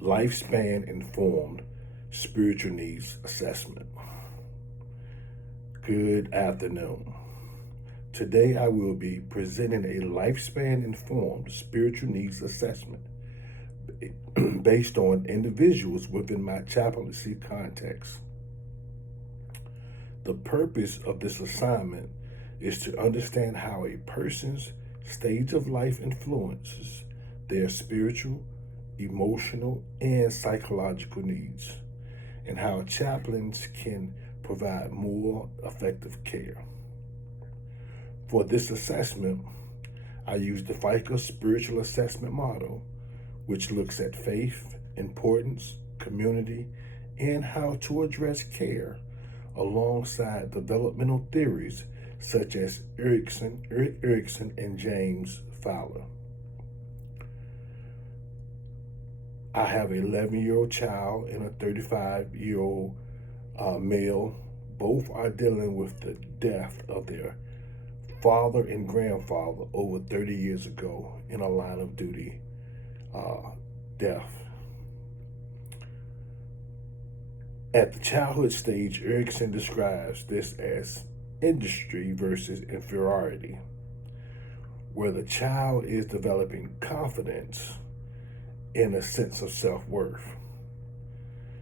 Lifespan Informed Spiritual Needs Assessment. Good afternoon. Today I will be presenting a lifespan informed spiritual needs assessment based on individuals within my chaplaincy context. The purpose of this assignment is to understand how a person's stage of life influences their spiritual, emotional, and psychological needs, and how chaplains can provide more effective care. For this assessment, I use the FICA Spiritual Assessment Model, which looks at faith, importance, community, and how to address care alongside developmental theories such as Eric Erikson, and James Fowler. I have an 11-year-old child and a 35-year-old male. Both are dealing with the death of their father and grandfather over 30 years ago in a line of duty death. At the childhood stage, Erikson describes this as industry versus inferiority, where the child is developing confidence and a sense of self-worth.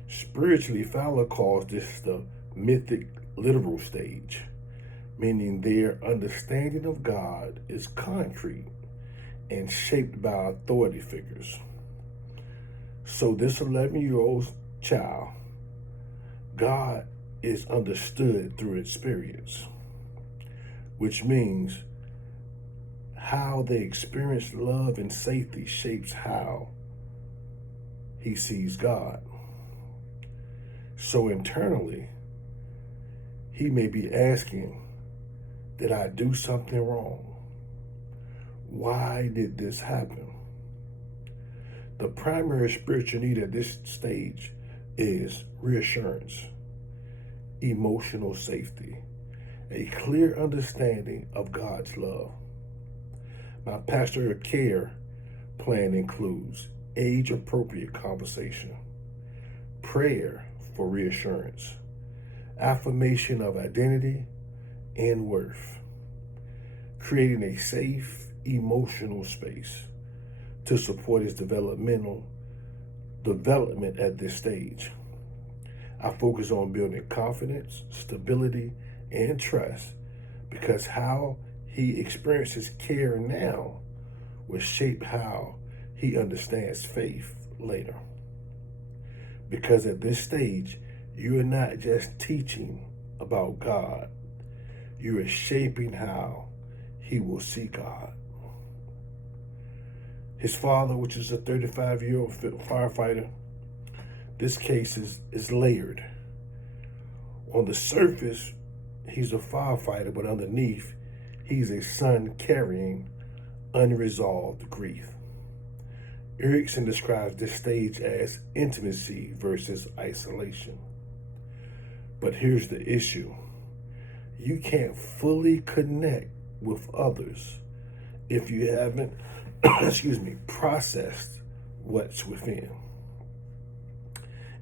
Spiritually, Fowler calls this the mythic literal stage, meaning their understanding of God is concrete and shaped by authority figures. So this 11-year-old child, God is understood through experience, which means how they experience love and safety shapes how he sees God. So internally, he may be asking, did I do something wrong? Why did this happen? The primary spiritual need at this stage is reassurance, emotional safety, a clear understanding of God's love. My pastoral care plan includes age-appropriate conversation, prayer for reassurance, affirmation of identity and worth, creating a safe emotional space to support his development at this stage. I focus on building confidence, stability, and trust because how he experiences care now will shape how he understands faith later. Because at this stage, you are not just teaching about God, you are shaping how he will see God. His father, which is a 35-year-old firefighter, this case is layered. On the surface, he's a firefighter, but underneath, he's a son carrying unresolved grief. Erikson describes this stage as intimacy versus isolation. But here's the issue. You can't fully connect with others if you haven't, processed what's within.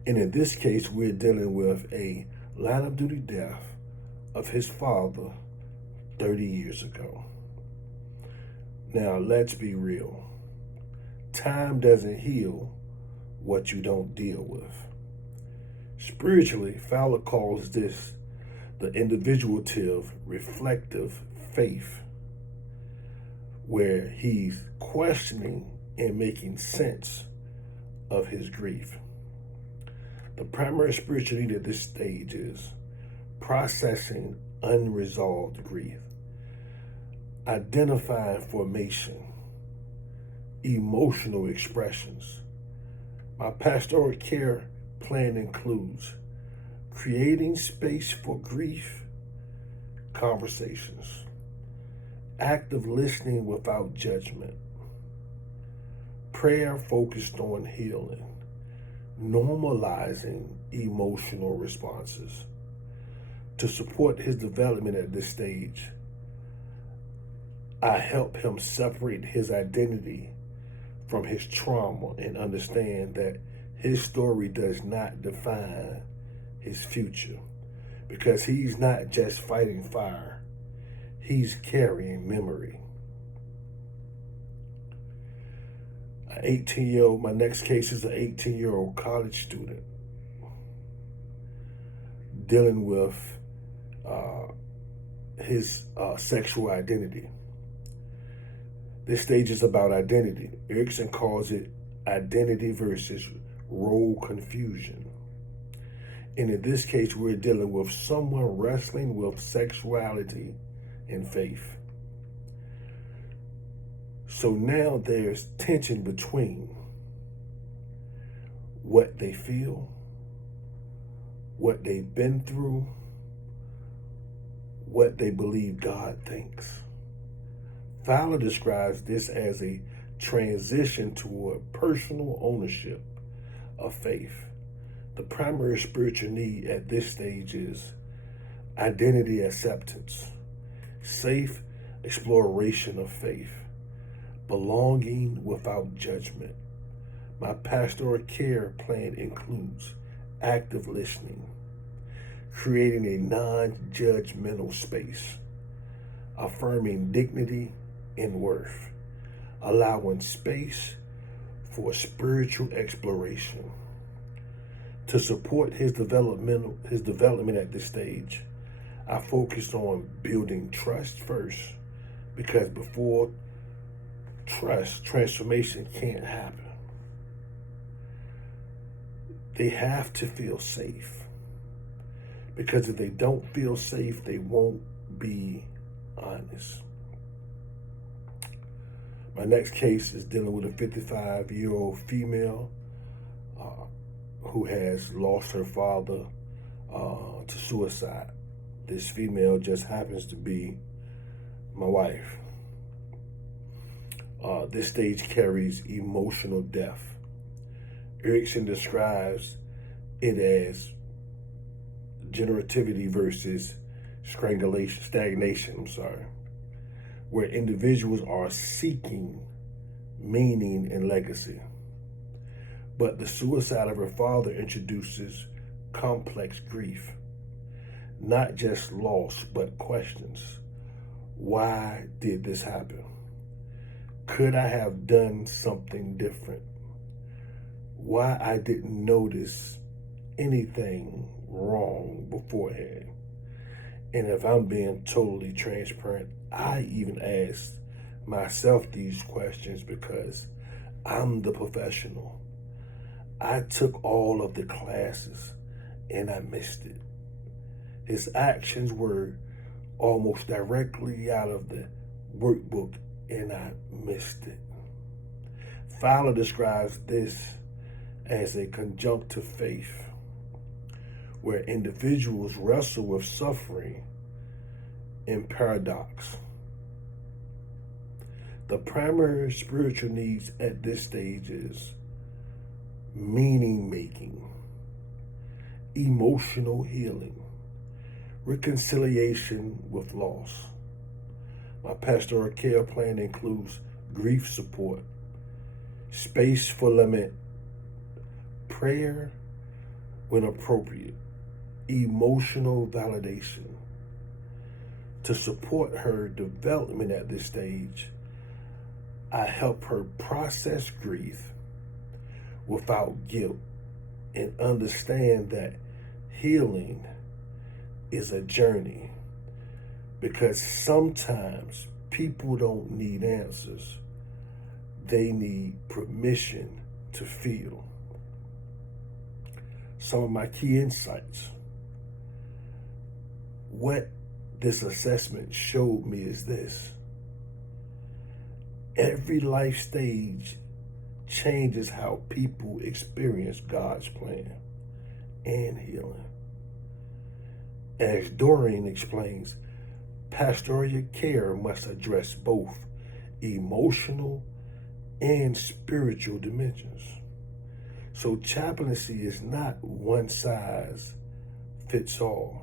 And in this case, we're dealing with a line of duty death of his father 30 years ago. Now, let's be real. Time doesn't heal what you don't deal with. Spiritually, Fowler calls this the individuative, reflective faith, where he's questioning and making sense of his grief. The primary spiritual need at this stage is processing unresolved grief, identifying formation, emotional expressions. My pastoral care plan includes creating space for grief conversations, active listening without judgment, prayer focused on healing, normalizing emotional responses. To support his development at this stage, I help him separate his identity from his trauma and understand that His story does not define his future because he's not just fighting fire, he's carrying memory. My next case is an 18-year-old college student dealing with his sexual identity. This stage is about identity. Erikson calls it identity versus role confusion. And in this case, we're dealing with someone wrestling with sexuality and faith. So now there's tension between what they feel, what they've been through, what they believe God thinks. Fowler describes this as a transition toward personal ownership of faith. The primary spiritual need at this stage is identity acceptance, safe exploration of faith, belonging without judgment. My pastoral care plan includes active listening, creating a non-judgmental space, affirming dignity and worth, allowing space for spiritual exploration. To support his development at this stage, I focused on building trust first, because before trust, transformation can't happen. They have to feel safe, because if they don't feel safe, they won't be honest. My next case is dealing with a 55-year-old female who has lost her father to suicide. This female just happens to be my wife. This stage carries emotional depth. Erikson describes it as generativity versus stagnation, where individuals are seeking meaning and legacy. But the suicide of her father introduces complex grief, not just loss, but questions. Why did this happen? Could I have done something different? Why I didn't notice anything wrong beforehand? And if I'm being totally transparent, I even asked myself these questions because I'm the professional. I took all of the classes and I missed it. His actions were almost directly out of the workbook and I missed it. Fowler describes this as a conjunctive faith, where individuals wrestle with suffering and paradox. The primary spiritual needs at this stage is meaning making, emotional healing, reconciliation with loss. My pastoral care plan includes grief support, space for lament, prayer when appropriate, emotional validation. To support her development at this stage, I help her process grief without guilt and understand that healing is a journey, because sometimes people don't need answers. They need permission to feel. Some of my key insights. What this assessment showed me is this: every life stage changes how people experience God's plan and healing. As Doreen explains, pastoral care must address both emotional and spiritual dimensions. So chaplaincy is not one size fits all.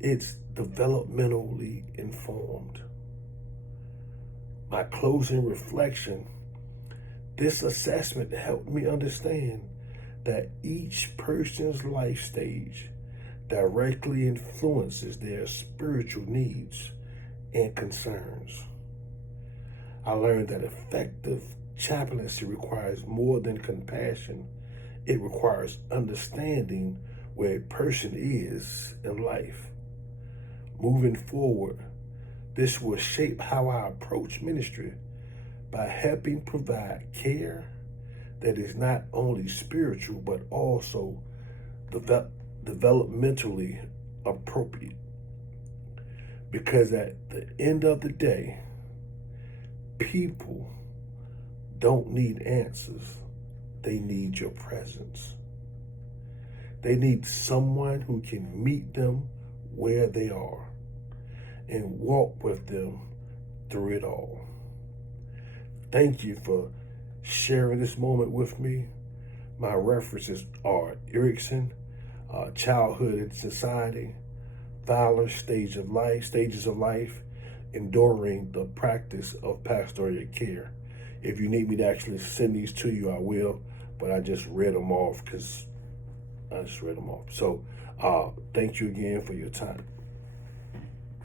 It's developmentally informed. My closing reflection: this assessment helped me understand that each person's life stage directly influences their spiritual needs and concerns. I learned that effective chaplaincy requires more than compassion. It requires understanding where a person is in life. Moving forward, this will shape how I approach ministry by helping provide care that is not only spiritual but also developmentally appropriate. Because at the end of the day, people don't need answers, they need your presence. They need someone who can meet them where they are and walk with them through it all. Thank you for sharing this moment with me. My references are Erickson, Childhood and Society, Fowler's Stages of Life, Enduring the Practice of Pastoral Care. If you need me to actually send these to you, I will, but I just read them off. So thank you again for your time.